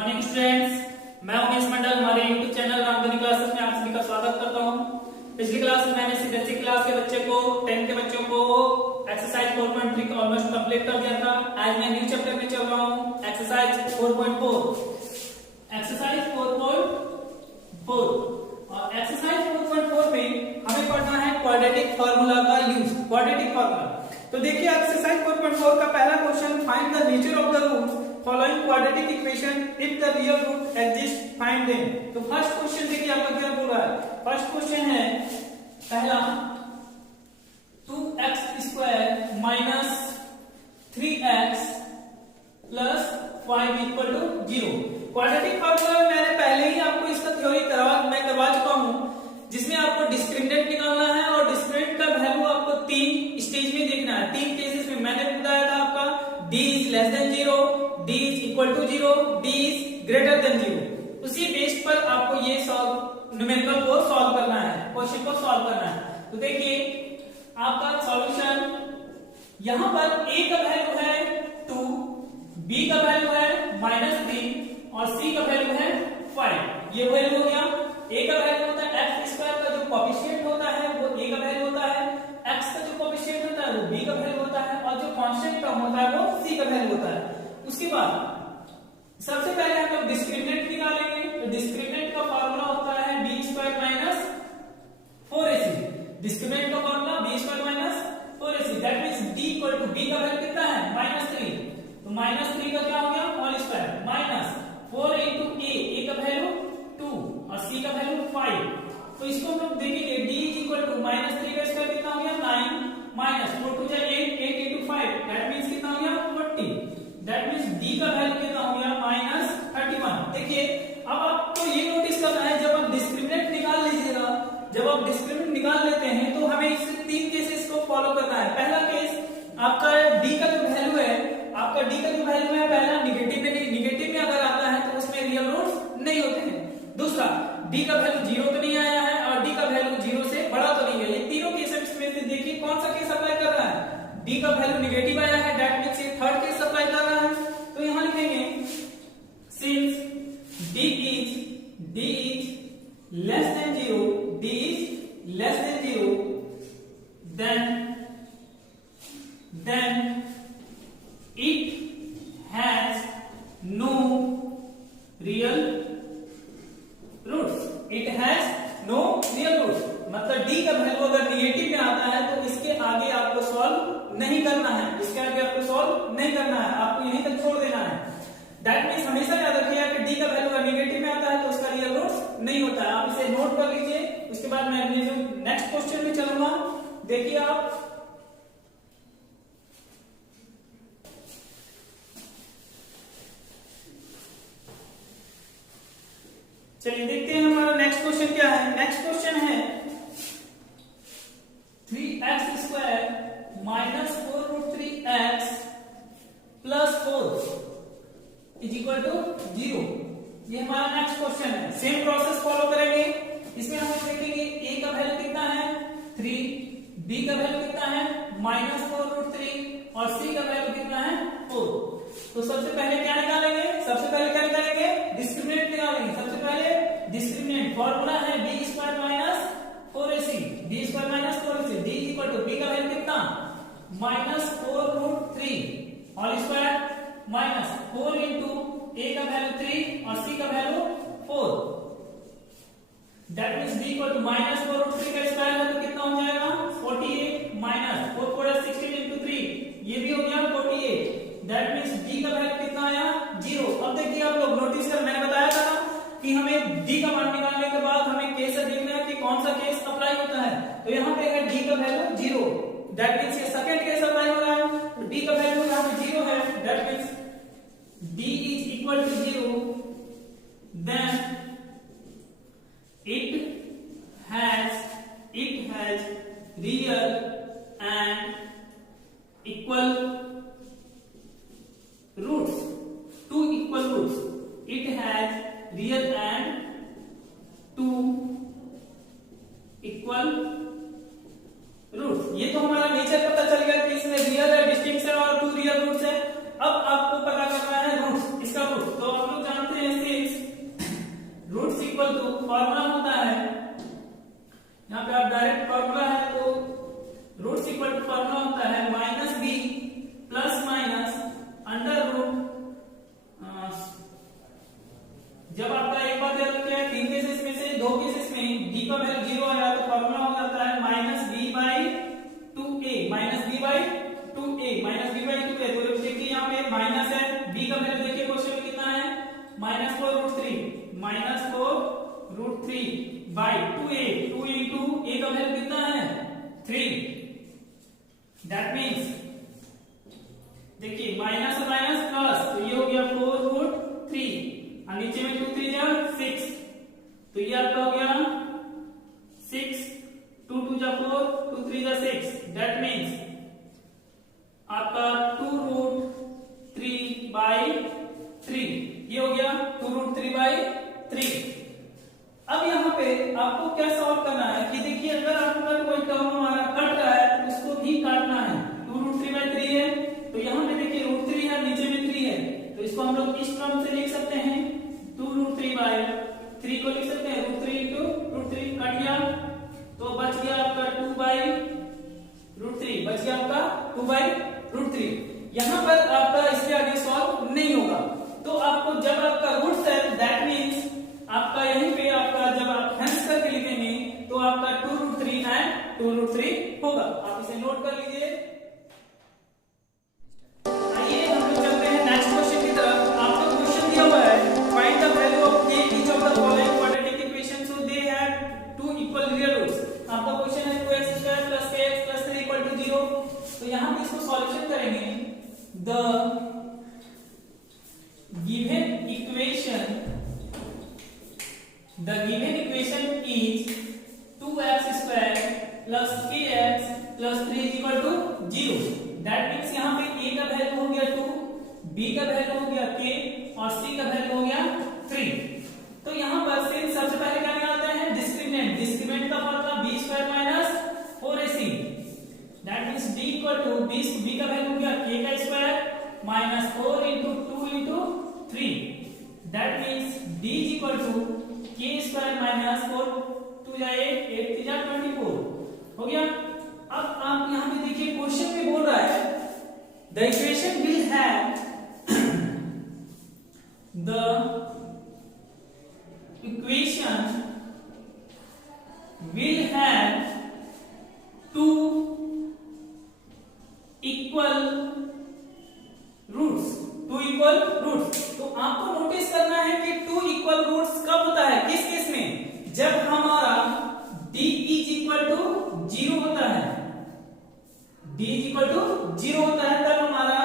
Morning students, मैं उमेश मंडल हमारे YouTube channel Ramdhani classes में आप सभी का स्वागत करता हूं। पिछली क्लास में मैंने सीबीएसई क्लास के बच्चे को 10 के बच्चों को एक्सरसाइज 4.3 का ऑलमोस्ट कंप्लीट कर दिया था। आज मैं न्यू चैप्टर में चल रहा हूं, एक्सरसाइज 4.4। एक्सरसाइज 4.4 और एक्सरसाइज 4.4 में हमें पढ़ना है क्वाड्रेटिक फार्मूला का यूज। क्वाड्रेटिक फार्मूला तो देखिए एक्सरसाइज 4.4 का पहला question, find the nature of the root following quadratic equation if the real root exist find them. तो फर्स्ट क्वेश्चन देखिए आपका क्या बोल रहा है। फर्स्ट क्वेश्चन है पहला 2x² minus 3x plus 5 equal to 0। Quadratic formula में मैंने पहले ही आपको इसका थ्योरी करवा चुका हूं, जिसमें आपको डिस्क्रिमिनेंट निकालना है और डिस्क्रिमिनेंट का वैल्यू आपको 3 स्टेज में देखना है। 3 केसेस में मैंने बताया था आपका d is less than 0, d is equal to 0, d is greater than 0। उसी बेस पर आपको ये न्यूमेरिकल को सॉल्व करना है, क्वेश्चन को सॉल्व करना है। तो देखिए आपका सॉल्यूशन यहाँ पर a का वैल्यू है 2, b का वैल्यू है -3 और c का वैल्यू है 5। ये वैल्यू हो गया। a का वैल्यू होता है x² का जो कोएफिशिएंट होता है वो a का वैल्यू होता है, x का जो कोएफिशिएंट होता है वो b का वैल्यू होता है और जो कांस्टेंट टर्म होता है वो c का वैल्यू होता है। उसके बाद सबसे पहले हम लोग डिस्क्रिमिनेंट निकालेंगे। तो डिस्क्रिमिनेंट का फार्मूला होता है b² - 4ac। डिस्क्रिमिनेंट का formula b² - 4ac, that means d equal to b का वैल्यू कितना है -3। तो -3 का क्या हो गया whole square minus 4 into a का वैल्यू 2 और c का वैल्यू 5। तो इसको हम लोग देखेंगे d इक्वल टू -3 का स्क्वायर कितना हो गया 9 minus 4 two 8 8 into 5 that means कितना हो गया 40। दैट मींस d का वैल्यू कितना हो गया -31। देखिए अब आपको ये नोटिस करना है, जब आप डिस्क्रिमिनेंट निकाल लीजिएगा, जब आप डिस्क्रिमिनेंट निकाल लेते हैं तो हमें इस 3 केसेस को फॉलो करना है। पहला केस आपका d का जो वैल्यू है, आपका d का जो वैल्यू है पहला निगेटिव में अगर आता है तो उसमें रियल रूट्स नहीं होते हैं। दूसरा d का वैल्यू 0 तो नहीं आया है और d का वैल्यू 0 से बड़ा तो नहीं है। ये तीनों केसेस में से देखिए कौन सा केस अप्लाई कर रहा है। d का वैल्यू नेगेटिव आया है, दैट मींस ये थर्ड केस अप्लाई कर रहा है। तो यहां लिखेंगे since d is less than 0, d is less than 0, then it has no real roots। it has no real roots मतलब d का वैल्यू अगर निगेटिव में आता है तो इसके आगे आपको सॉल्व नहीं करना है, इसके आगे आपको सॉल्व नहीं करना है, आपको यहीं तक छोड़ देना है। दैट मींस हमेशा याद रखिएगा कि d का वैल्यू अगर निगेटिव में आता है तो उसका रियल रूट्स नहीं होता है। आप इसे नोट कर लीजिए। उसके बाद मैं नेक्स्ट क्वेश्चन में चलूंगा। देखिए आप चलिए देखते हैं हमारा नेक्स्ट क्वेश्चन क्या है। नेक्स्ट क्वेश्चन है 3x² minus 4√3x plus 4 is equal to 0। ये हमारा नेक्स्ट क्वेश्चन है। सेम प्रोसेस फॉलो करेंगे। इसमें हम देखेंगे a का वैल्यू कितना है 3, b का वैल्यू कितना है -4√3 और c का वैल्यू कितना है 4। तो सबसे पहले क्या निकालेंगे, डिस्क्रिमिनेंट निकालेंगे। सबसे पहले डिस्क्रिमिनेंट फॉर्मूला है b² - 4ac, b² - 4ac, d equal to b का वैल्यू कितना -4√3 whole square minus 4 into a का वैल्यू 3 और c का value 4। That means b equal to -4√3 का स्क्वायर है तो कितना हो जाएगा 48 माइनस 4 4 16 इंटू 3, ये भी हो गया 48। दैट मींस d का वैल्यू कितना आया 0। अब देखिए आप लोग नोटिस कर, मैंने बताया था ना कि हमें d का मान निकालने के बाद हमें केस देखना है कि कौन सा केस अप्लाई होता है। तो यहाँ पे है d का वैल्यू 0, दैट मींस ये सेकंड केस अप्लाई हो रहा है। तो d का वैल्यू यहाँ पे 0 है, that means d is equal to 0, then it has real and equal roots, 2 equal roots। it has real and 2 equal roots। ये तो हमारा नेचर पता चल गया कि इसमें रियल है, डिस्टिंक्शन और 2 रियल रूट्स है। अब आपको पता करना है रूट्स, इसका रूट। तो आप लोग जानते हैं जब आपका एक बात याद रखिए, 3 केसेस में से 2 केसेस में d का वैल्यू 0 आया तो फॉर्मूला हो जाता है -b/2a, -b/2a। तो देखिए यहाँ पे माइनस है, b का वैल्यू देखिए क्वेश्चन में कितना है, -4√3/2a, 2 into a का वैल्यू कितना है 3। दैट मींस देखिए माइनस और माइनस प्लस, तो ये हो गया 4√3 और नीचे में 2 3 जा 6, तो ये आपका हो गया 6, 2 2 जा 4, 2 3 जा 6। दैट मींस आपका 2√3/3, ये हो गया 2√3/3। अब यहाँ पे आपको क्या सॉल्व करना है कि देखिए अगर आपका कोई टर्म हमारा कट रहा है तो उसको भी काटना है। 2√3/3 है तो यहाँ पे देखिए √3 है, नीचे में 3 है, तो इसको हम लोग इस टर्म से लिख सकते हैं 2√3/3 को लिख सकते हैं √3 into √3 कट गया तो बच गया आपका 2/√3, बच गया आपका 2/√3। यहाँ पर आपका इसके आगे सॉल्व नहीं होगा, तो आपको जब आपका रूट्स है दैट मींस आपका यहीं पे आपका जब आप हेंस करके लिखेंगे तो आपका 2√3 एंड 2√3 होगा। आप इसे नोट कर लीजिए। आइए हम लोग चलते हैं नेक्स्ट क्वेश्चन की तरफ। आपको क्वेश्चन दिया हुआ है find the value of k each of the following quadratic equation so they have two equal real roots. आपका क्वेश्चन है 2x² + kx + 3 = 0। तो यहां पे इसको सॉल्यूशन करेंगे। The given equation is 2x² + kx + 3 = 0। That means यहाँ पे a का वैल्यू हो गया 2, b का वैल्यू हो गया k और c का वैल्यू हो गया 3। तो यहाँ पर से सबसे पहले क्या निकालते हैं डिस्क्रिमिनेंट। डिस्क्रिमिनेंट का formula b² - 4ac। That means d = b का वैल्यू हो गया k का square - 4 into 2 into 3। That means d = k² - 4, 2 जा 8, 8 3 जा 24 हो गया। अब आप यहाँ पे देखिए क्वेश्चन में बोल रहा है the equation will have the equation will have 2 equal roots. 2 equal roots, तो आपको नोटिस करना है कि 2 इक्वल रूट्स कब होता है, किस केस में, जब हमारा d = 0 होता है। d = 0 होता है तब हमारा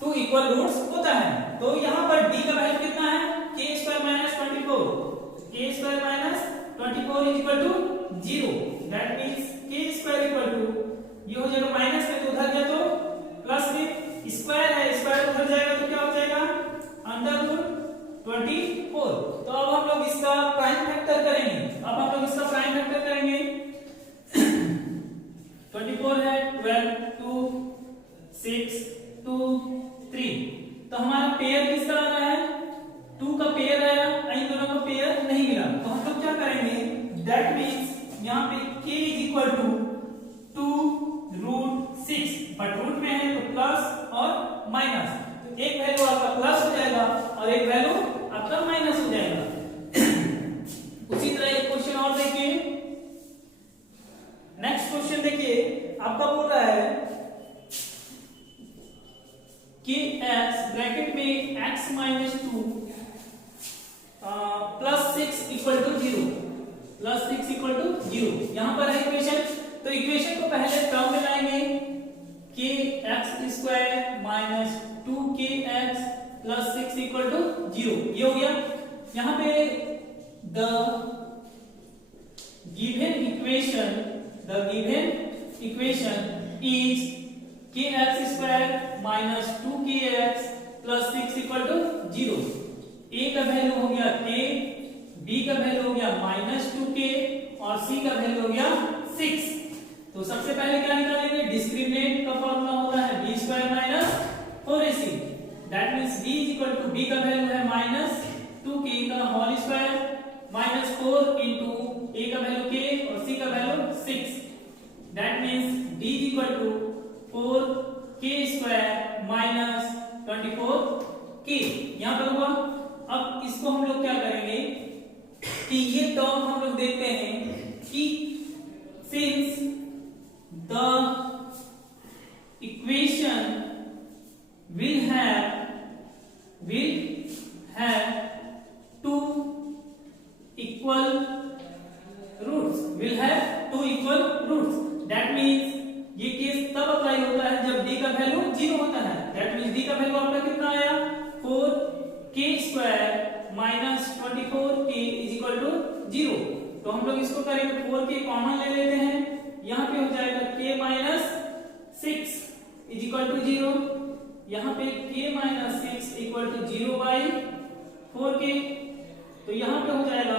2 इक्वल रूट्स होता है। तो यहां पर d का वैल्यू कितना है k² - 24, k² - 24 = 0। That means k² ये हो जाएगा माइनस में, तो उधर गया तो प्लस में, स्क्वायर है स्क्वायर उधर जाएगा तो क्या हो जाएगा √24। तो अब हम लोग इसका प्राइम फैक्टर करेंगे। अब हम लोग इसका प्राइम फैक्टर करेंगे 24 है 12 2 6 2 3। तो हमारा पेयर किसका आ रहा है 2 का पेयर आया, इन दोनों का पेयर नहीं मिला। तो हम लोग क्या करेंगे दैट मींस यहाँ पे k = 2√6, बट रूट में है तो प्लस और माइनस, तो एक वैल्यू आपका प्लस हो जाएगा और एक वैल्यू आपका माइनस हो जाएगा। उसी तरह एक क्वेश्चन और देखिए। नेक्स्ट क्वेश्चन देखिए, आपका बोल रहा है कि x ब्रैकेट में x - 2 +6 = 0, +6 = 0। यहां पर है इक्वेशन, तो इक्वेशन को पहले टर्म में लाएंगे kx² - 2kx + 6 = 0, ये हो गया। यहां पे the given equation is kx² - 2kx + 6 = 0। a का वैल्यू हो गया k, b का वैल्यू हो गया -2k और c का वैल्यू हो गया 6। तो सबसे पहले क्या निकालेंगे डिस्क्रिमिनेंट का फॉर्मूला होता है b² - 4ac। That means d = b का वैल्यू है -2k का होल स्क्वायर -4 into a का वैल्यू k और c का value 6। That means d = 4k² - 24k। यहां पर हुआ। अब इसको हम लोग क्या करेंगे कि ये टर्म हम लोग देखते हैं कि since the equation will have two equal roots, that means ये केस तब अप्लाई होता है जब d का वैल्यू 0 होता है। that means d का वैल्यू आपका कितना आया 4k² minus 24k is equal to 0। तो हम लोग इसको करेंगे 4k कॉमन ले लेते हैं, यहाँ पे हो जाएगा k minus 6 is equal to 0, यहाँ पे k minus 6 equal to 0 by 4k। तो यहाँ पे हो जाएगा,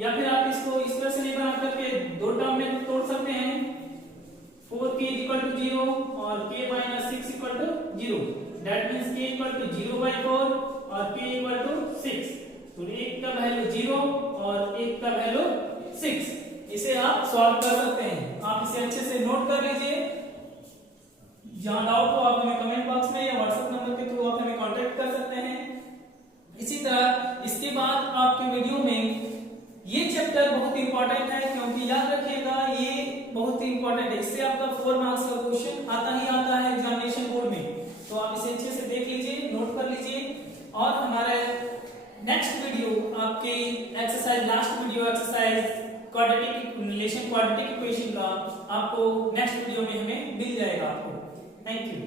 या फिर आप इसको इस तरह से नहीं बना करके दो टर्म में तोड़ सकते हैं, 4k इक्वल टू 0 और k minus 6 equal to 0। That means k equal to 0 by 4 और k इक्वल टू 6। तो एक का वैल्यू 0 और एक का वैल्यू 6। इसे आप सॉल्व कर सकते हैं। आप इसे अच्छे से नोट कर लीजिए। जहां डाउट हो आप हमें कमेंट बॉक्स में या व्हाट्सएप नंबर के थ्रू आप हमें कांटेक्ट कर सकते हैं। इसी तरह इसके बाद आपके वीडियो में ये चैप्टर बहुत इंपॉर्टेंट है, क्योंकि याद रखिएगा ये बहुत ही इंपॉर्टेंट है। इससे आपका 4 मार्क्स का क्वेश्चन आता ही आता है एग्जामिनेशन बोर्ड में। तो आप इसे अच्छे से देख लीजिए, नोट कर लीजिए। और हमारे नेक्स्ट वीडियो आपके exercise, last video exercise quadratic relation, quadratic equation का आपको नेक्स्ट वीडियो में हमें मिल जाएगा आपको। Thank you.